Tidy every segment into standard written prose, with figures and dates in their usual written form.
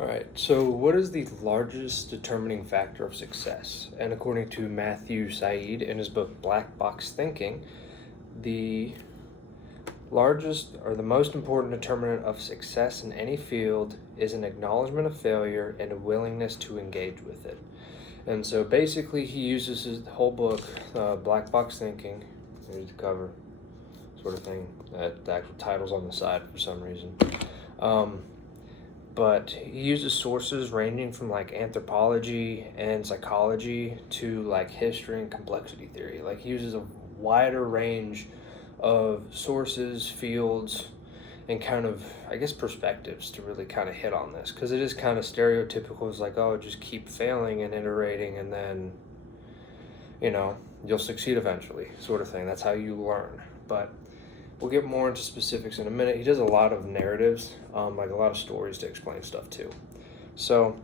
All right, so what is the largest determining factor of success? And according to Matthew Syed in his book Black Box Thinking, the largest or the most important determinant of success in any field is an acknowledgement of failure and a willingness to engage with it. And so basically, he uses his whole book, Black Box Thinking, here's the cover, sort of thing. The actual title's on the side for some reason. But he uses sources ranging from like anthropology and psychology to like history and complexity theory. Like he uses a wider range of sources, fields, and kind of, I guess, perspectives to really kind of hit on this, because it is kind of stereotypical. It's like, oh, just keep failing and iterating, and then, you'll succeed eventually, sort of thing. That's how you learn. But we'll get more into specifics in a minute. He does a lot of narratives, like a lot of stories to explain stuff too. So,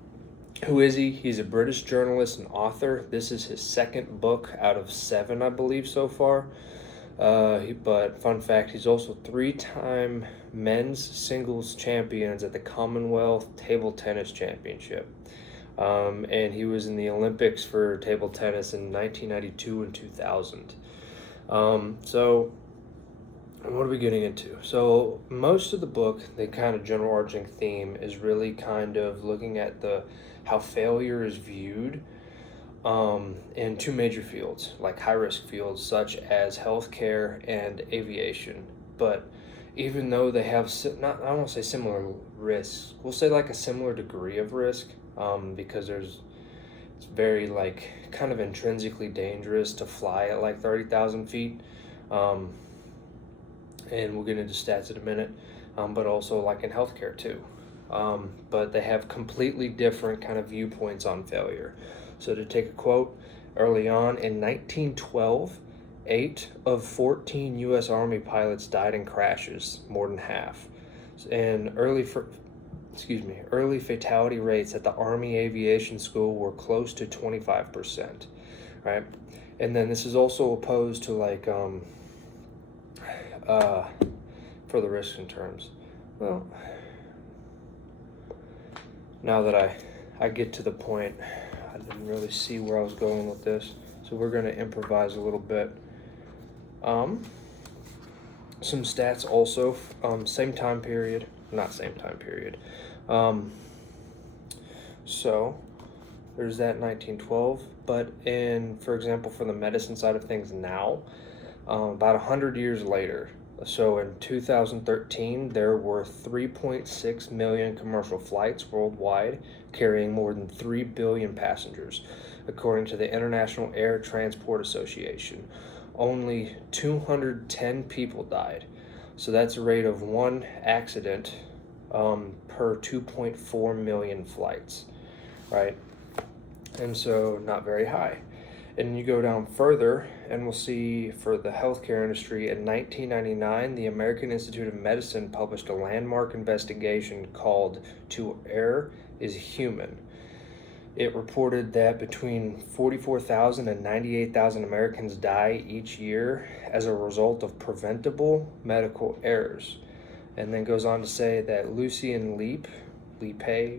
who is he? He's a British journalist and author. This is his second book out of 7, I believe, so far. But fun fact, he's also 3-time men's singles champions at the Commonwealth Table Tennis Championship. And he was in the Olympics for table tennis in 1992 and 2000. So what are we getting into? So most of the book, the kind of general arching theme is really kind of looking at how failure is viewed in 2 major fields, like high-risk fields such as healthcare and aviation. But even though they have I don't want to say similar risks, we'll say like a similar degree of risk, because it's very like kind of intrinsically dangerous to fly at like 30,000 feet. And we'll get into stats in a minute, but also like in healthcare too. But they have completely different kind of viewpoints on failure. So to take a quote, early on in 1912, 8 of 14 U.S. Army pilots died in crashes, more than half. And early fatality rates at the Army Aviation School were close to 25%, right? And then this is also opposed to like for the risks and terms. Well, now that I get to the point, I didn't really see where I was going with this, so we're going to improvise a little bit. Some stats also, same time period, not same time period. So there's that 1912, but for example, for the medicine side of things now, about 100 years later, so in 2013, there were 3.6 million commercial flights worldwide, carrying more than 3 billion passengers, according to the International Air Transport Association. Only 210 people died, so that's a rate of 1 accident per 2.4 million flights, right? And so not very high. And you go down further, and we'll see for the healthcare industry, in 1999, the American Institute of Medicine published a landmark investigation called To Err is Human. It reported that between 44,000 and 98,000 Americans die each year as a result of preventable medical errors. And then goes on to say that Lucien Leape, a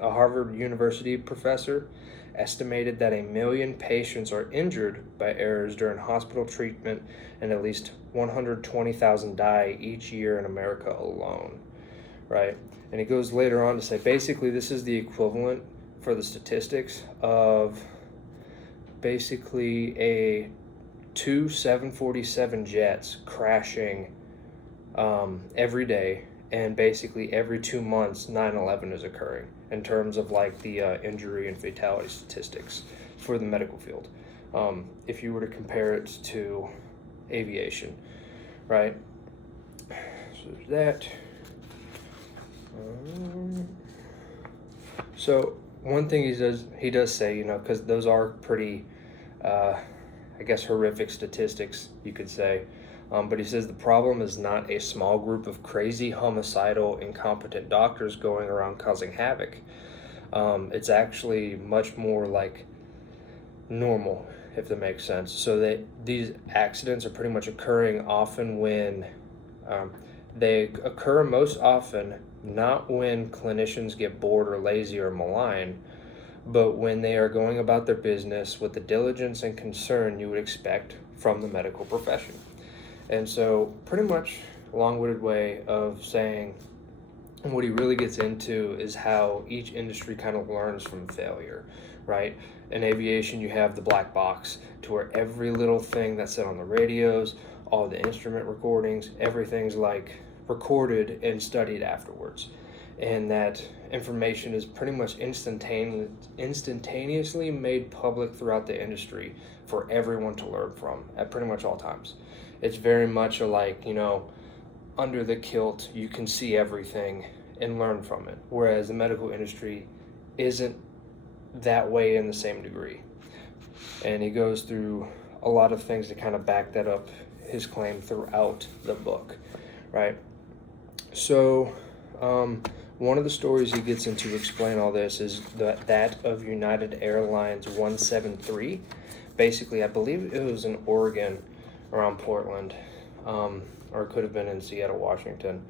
Harvard University professor, estimated that 1 million patients are injured by errors during hospital treatment, and at least 120,000 die each year in America alone, right? And it goes later on to say basically this is the equivalent for the statistics of basically 2 747 jets crashing every day, and basically every 2 months 9/11 is occurring in terms of like the injury and fatality statistics for the medical field, if you were to compare it to aviation, right? So there's that. So one thing he does say, because those are pretty I guess horrific statistics, you could say. But he says the problem is not a small group of crazy, homicidal, incompetent doctors going around causing havoc. It's actually much more like normal, if that makes sense. So these accidents are pretty much occurring often when they occur most often not when clinicians get bored or lazy or malign, but when they are going about their business with the diligence and concern you would expect from the medical profession. And so, pretty much a long-winded way of saying, and what he really gets into is how each industry kind of learns from failure, right? In aviation, you have the black box, to where every little thing that's said on the radios, all the instrument recordings, everything's like recorded and studied afterwards. And that information is pretty much instantaneously made public throughout the industry for everyone to learn from at pretty much all times. It's very much like, under the kilt, you can see everything and learn from it, whereas the medical industry isn't that way in the same degree. And he goes through a lot of things to kind of back that up, his claim, throughout the book, right? So, one of the stories he gets into to explain all this is that of United Airlines 173. Basically, I believe it was in Oregon, around Portland, or it could have been in Seattle, Washington,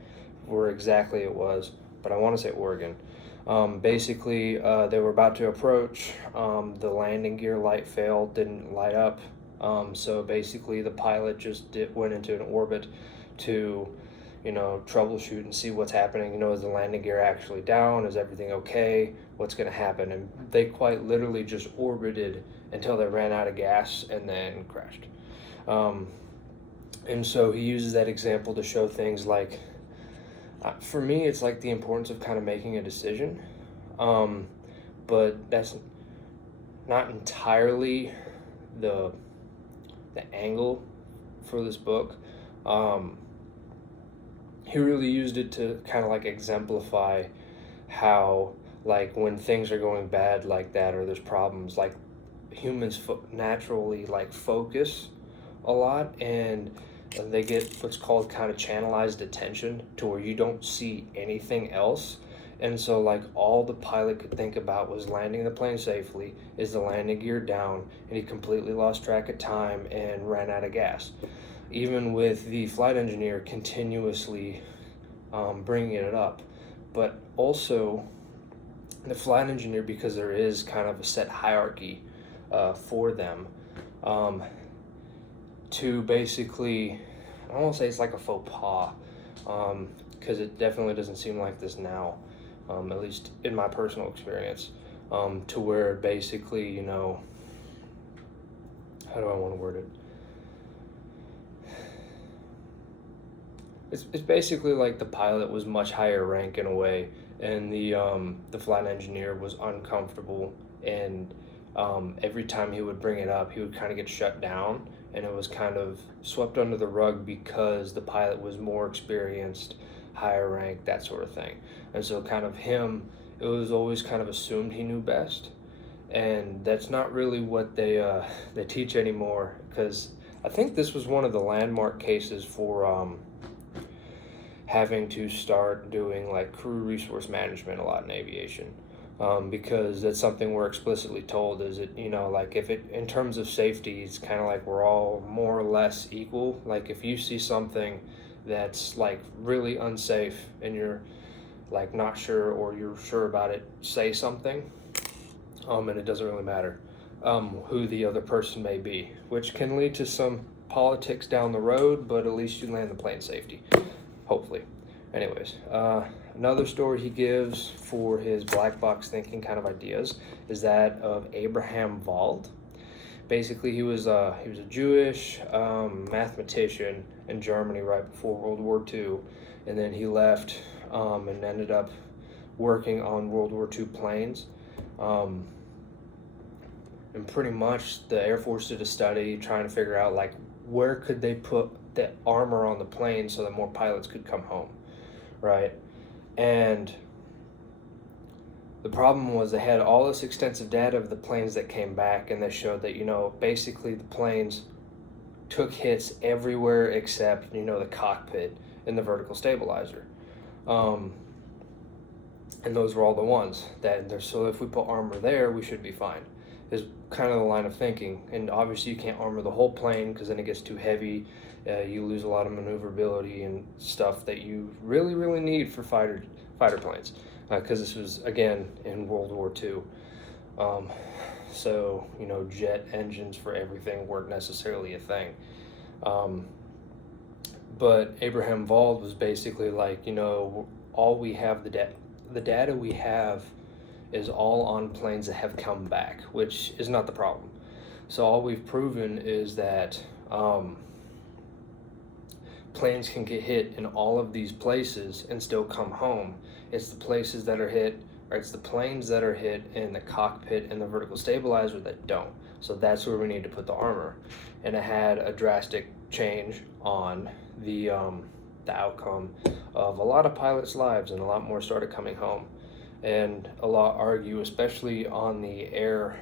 where exactly it was, but I want to say Oregon. Basically, they were about to approach. The landing gear light failed, didn't light up. So basically, the pilot just went into an orbit to, troubleshoot and see what's happening. Is the landing gear actually down? Is everything okay? What's going to happen? And they quite literally just orbited until they ran out of gas and then crashed. And so he uses that example to show things like, for me, it's like the importance of kind of making a decision. But that's not entirely the angle for this book. He really used it to kind of like exemplify how, like, when things are going bad like that, or there's problems, like, humans naturally like focus a lot, and they get what's called kind of channelized attention, to where you don't see anything else. And so, like, all the pilot could think about was landing the plane safely, is the landing gear down, and he completely lost track of time and ran out of gas. Even with the flight engineer continuously bringing it up. But also, the flight engineer, because there is kind of a set hierarchy for them, to basically, I don't want to say it's like a faux pas, because it definitely doesn't seem like this now, at least in my personal experience, to where basically, how do I want to word it? It's basically like the pilot was much higher rank in a way, and the flight engineer was uncomfortable, and every time he would bring it up, he would kind of get shut down, and it was kind of swept under the rug because the pilot was more experienced, higher rank, that sort of thing. And so kind of him, it was always kind of assumed he knew best, and that's not really what they teach anymore, because I think this was one of the landmark cases for having to start doing like crew resource management a lot in aviation. Because that's something we're explicitly told is it, like, if it, in terms of safety, it's kind of like we're all more or less equal. Like, if you see something that's like really unsafe and you're like not sure, or you're sure about it, say something. And it doesn't really matter who the other person may be, which can lead to some politics down the road, but at least you land the plane safety, hopefully. Anyways, another story he gives for his black box thinking kind of ideas is that of Abraham Wald. Basically, he was a Jewish mathematician in Germany right before World War II, and then he left and ended up working on World War II planes. And pretty much the Air Force did a study trying to figure out, like, where could they put the armor on the plane so that more pilots could come home, right? And the problem was they had all this extensive data of the planes that came back, and they showed that, basically the planes took hits everywhere except, the cockpit and the vertical stabilizer. And those were all the ones so if we put armor there, we should be fine, is kind of the line of thinking. And obviously you can't armor the whole plane because then it gets too heavy. You lose a lot of maneuverability and stuff that you really, really need for fighter planes, because this was, again, in World War II. So, jet engines for everything weren't necessarily a thing. But Abraham Wald was basically like, all we have, the data we have is all on planes that have come back, which is not the problem. So all we've proven is that planes can get hit in all of these places and still come home. It's the places that are hit, or it's the planes that are hit in the cockpit and the vertical stabilizer that don't. So that's where we need to put the armor. And it had a drastic change on the outcome of a lot of pilots' lives, and a lot more started coming home. And a lot argue, especially on the air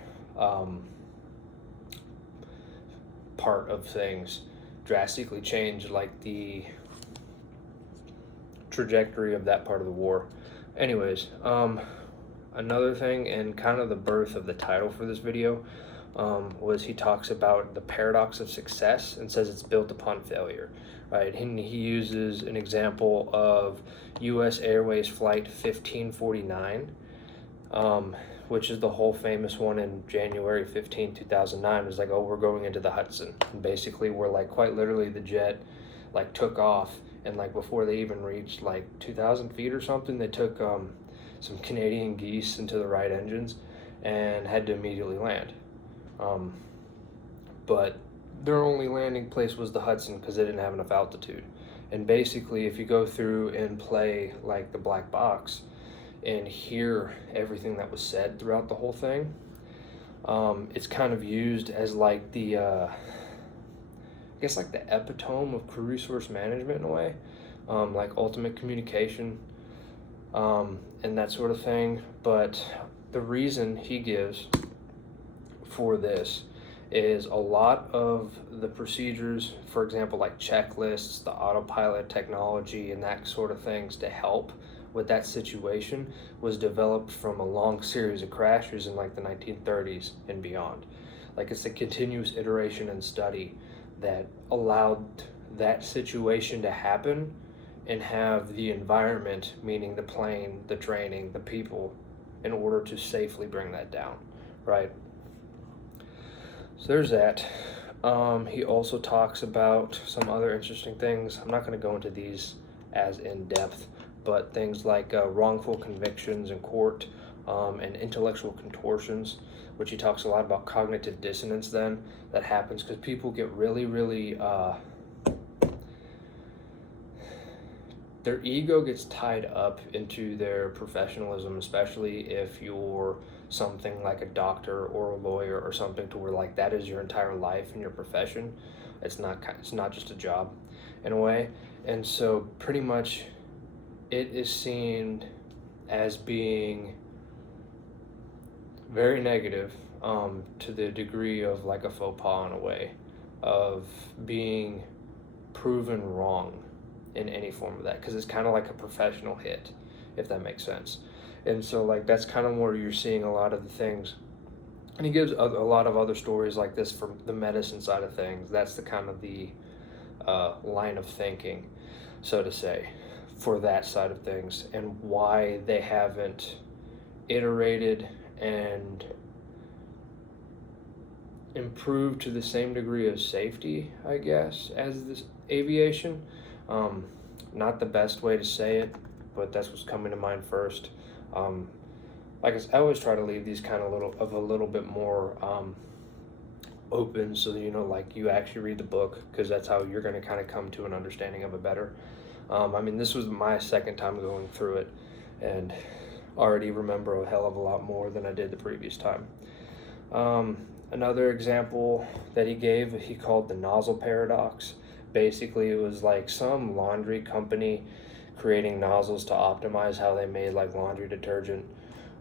part of things, drastically changed like the trajectory of that part of the war. Anyways, another thing, and kind of the birth of the title for this video, was he talks about the paradox of success and says it's built upon failure, right? And he uses an example of US Airways Flight 1549, which is the whole famous one in January 15, 2009. It was like, oh, we're going into the Hudson. And basically, we're like, quite literally, the jet like took off, and like before they even reached like 2,000 feet or something, they took some Canadian geese into the right engines and had to immediately land. But their only landing place was the Hudson because they didn't have enough altitude. And basically, if you go through and play like the black box and hear everything that was said throughout the whole thing, it's kind of used as like the I guess like the epitome of crew resource management in a way, like ultimate communication, and that sort of thing. But the reason he gives for this is a lot of the procedures, for example, like checklists, the autopilot technology, and that sort of things to help with that situation, was developed from a long series of crashes in like the 1930s and beyond. Like, it's a continuous iteration and study that allowed that situation to happen and have the environment, meaning the plane, the training, the people, in order to safely bring that down, right? So there's that. He also talks about some other interesting things. I'm not going to go into these as in depth, but things like wrongful convictions in court, and intellectual contortions, which he talks a lot about cognitive dissonance then that happens because people get really, really, their ego gets tied up into their professionalism, especially if you're something like a doctor or a lawyer or something, to where like that is your entire life and your profession. It's not just a job in a way. And so pretty much it is seen as being very negative, to the degree of like a faux pas in a way, of being proven wrong in any form of that, because it's kind of like a professional hit, if that makes sense. And so like that's kind of where you're seeing a lot of the things. And he gives a lot of other stories like this from the medicine side of things. That's the kind of the line of thinking, so to say, for that side of things, and why they haven't iterated and improved to the same degree of safety, I guess, as this aviation. Not the best way to say it, but that's what's coming to mind first. Like I always try to leave these kind of a little bit more open, so that like you actually read the book, because that's how you're going to kind of come to an understanding of it better. I mean, this was my second time going through it, and already remember a hell of a lot more than I did the previous time. Another example that he gave, he called the nozzle paradox. Basically, it was like some laundry company creating nozzles to optimize how they made like laundry detergent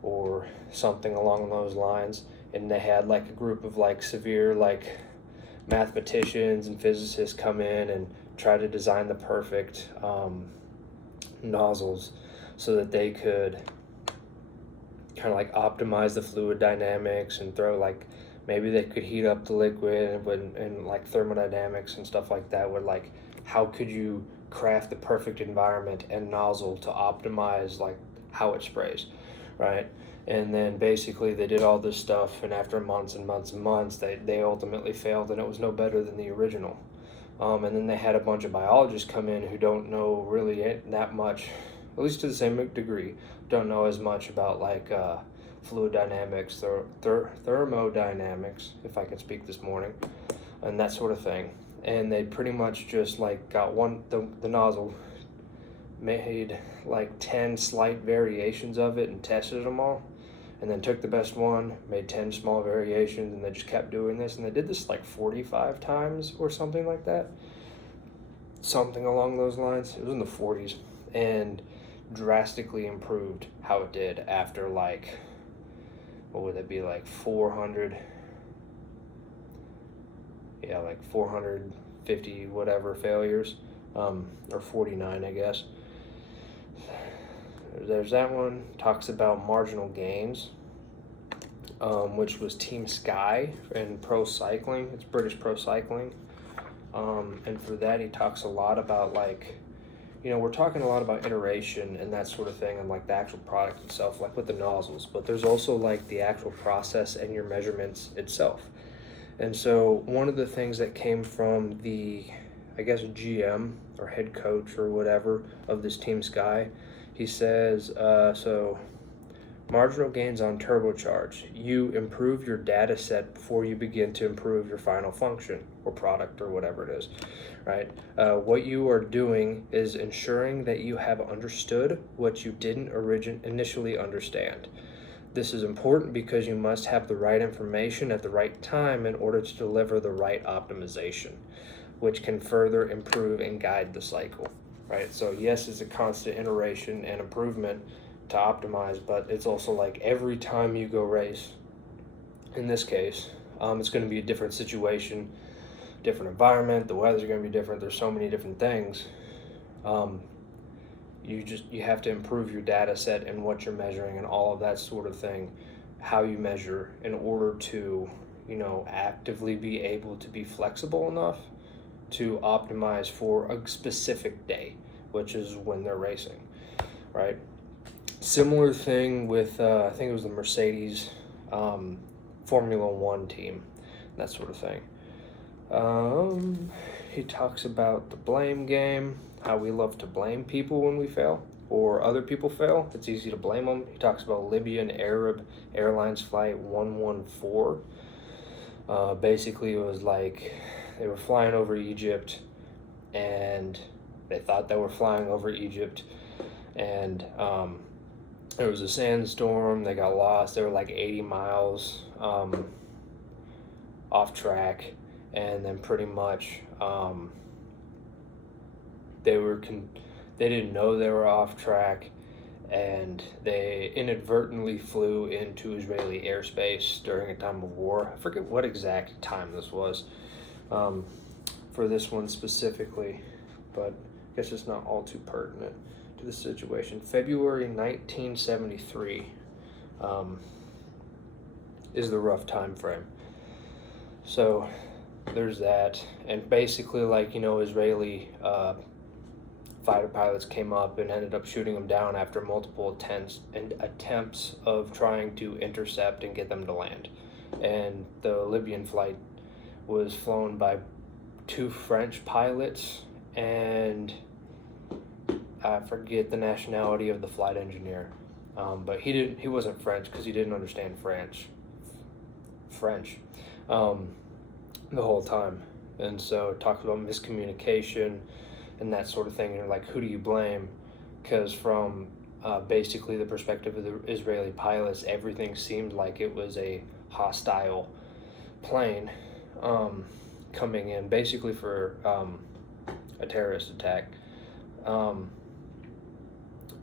or something along those lines. And they had like a group of like severe like mathematicians and physicists come in and try to design the perfect nozzles so that they could kind of like optimize the fluid dynamics and throw like, maybe they could heat up the liquid and like thermodynamics and stuff like that, where like how could you craft the perfect environment and nozzle to optimize like how it sprays, right? And then basically they did all this stuff, and after months and months and months, they ultimately failed, and it was no better than the original. And then they had a bunch of biologists come in who don't know really that much, at least to the same degree, don't know as much about like fluid dynamics, thermodynamics, if I can speak this morning, and that sort of thing. And they pretty much just like got the nozzle, made like 10 slight variations of it and tested them all, and then took the best one, made 10 small variations, and they just kept doing this, and they did this like 45 times or something like that, something along those lines. It was in the 40s, and drastically improved how it did after like, what would that be, like 400, yeah, like 450 whatever failures, or 49 I guess. There's that one. Talks about marginal gains, which was Team Sky and pro cycling. It's British pro cycling. And for that, he talks a lot about like, we're talking a lot about iteration and that sort of thing, and like the actual product itself, like with the nozzles, but there's also like the actual process and your measurements itself. And so one of the things that came from the, I guess, GM or head coach or whatever of this Team Sky, he says, so marginal gains on turbocharge. You improve your data set before you begin to improve your final function or product or whatever it is, right? What you are doing is ensuring that you have understood what you didn't initially understand. This is important because you must have the right information at the right time in order to deliver the right optimization, which can further improve and guide the cycle. Right, so yes, it's a constant iteration and improvement to optimize, but it's also like every time you go race, in this case, it's going to be a different situation, different environment, the weather's going to be different, there's so many different things. You have to improve your data set and what you're measuring and all of that sort of thing, how you measure, in order to, actively be able to be flexible enough to optimize for a specific day, which is when they're racing, right? Similar thing with, I think it was the Mercedes Formula One team, that sort of thing. He talks about the blame game, how we love to blame people when we fail, or other people fail. It's easy to blame them. He talks about Libyan Arab Airlines Flight 114. Basically, it was like, they were flying over Egypt, and they thought they were flying over Egypt, and there was a sandstorm. They got lost. They were like 80 miles off track, and then pretty much they didn't know they were off track, and they inadvertently flew into Israeli airspace during a time of war. I forget what exact time this was. For this one specifically, but I guess it's not all too pertinent to the situation. February 1973 is the rough time frame. So there's that, and basically, like, Israeli fighter pilots came up and ended up shooting them down after multiple attempts of trying to intercept and get them to land. And the Libyan flight was flown by 2 French pilots, and I forget the nationality of the flight engineer, but he wasn't French because he didn't understand French the whole time. And so it talks about miscommunication and that sort of thing. And you're like, who do you blame? Because from basically the perspective of the Israeli pilots, everything seemed like it was a hostile plane coming in basically for a terrorist attack.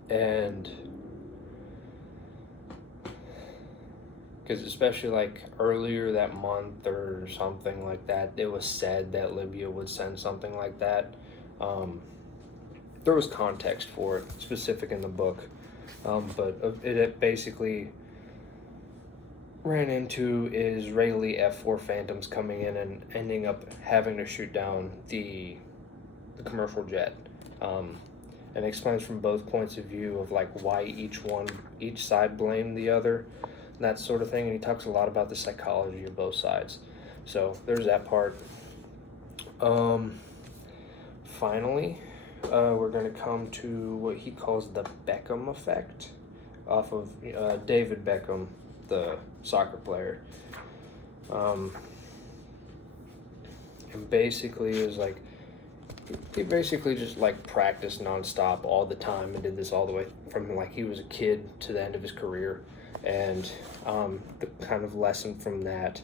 And because especially like earlier that month or something like that, it was said that Libya would send something like that. There was context for it, specific in the book, but it basically ran into Israeli F-4 Phantoms coming in and ending up having to shoot down the commercial jet and explains from both points of view of like why each side blamed the other, and that sort of thing. And he talks a lot about the psychology of both sides. So there's that part. Finally, we're going to come to what he calls the Beckham effect, off of David Beckham, the soccer player. And basically is like, he basically just like practiced nonstop all the time and did this all the way from like he was a kid to the end of his career. And the kind of lesson from that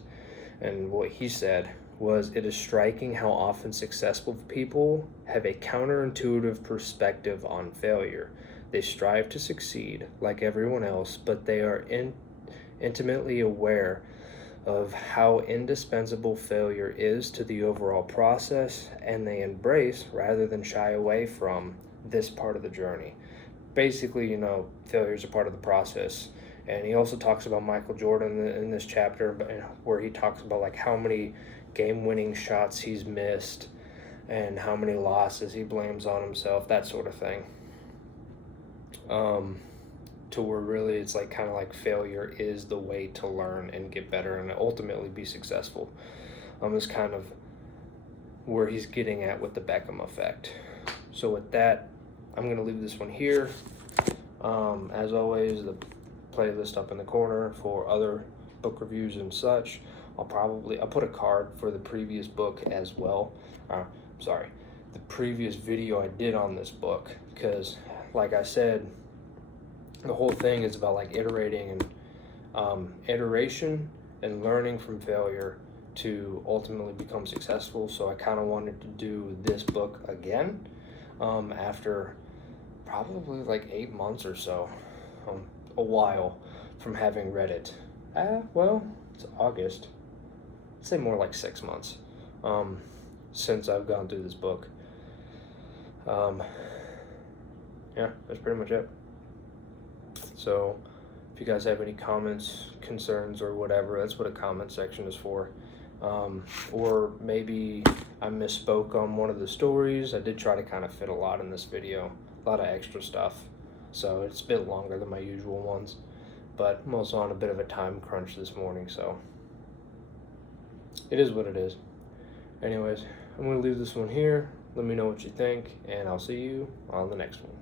and what he said was, it is striking how often successful people have a counterintuitive perspective on failure. They strive to succeed like everyone else, but they are intimately aware of how indispensable failure is to the overall process, and they embrace rather than shy away from this part of the journey. Basically, failure is a part of the process. And he also talks about Michael Jordan in this chapter, where he talks about like how many game-winning shots he's missed and how many losses he blames on himself, that sort of thing. To where really it's like kind of like failure is the way to learn and get better and ultimately be successful. Is kind of where he's getting at with the Beckham effect. So with that, I'm going to leave this one here. As always, the playlist up in the corner for other book reviews and such. I'll put a card for the previous book as well. The previous video I did on this book, because like I said, the whole thing is about like iteration and learning from failure to ultimately become successful. So I kind of wanted to do this book again after probably like 8 months or so, a while from having read it. It's August. I'd say more like 6 months since I've gone through this book. That's pretty much it. So if you guys have any comments, concerns, or whatever, that's what a comment section is for. Or maybe I misspoke on one of the stories. I did try to kind of fit a lot in this video, a lot of extra stuff. So it's a bit longer than my usual ones, but I'm also on a bit of a time crunch this morning, so it is what it is. Anyways, I'm going to leave this one here. Let me know what you think, and I'll see you on the next one.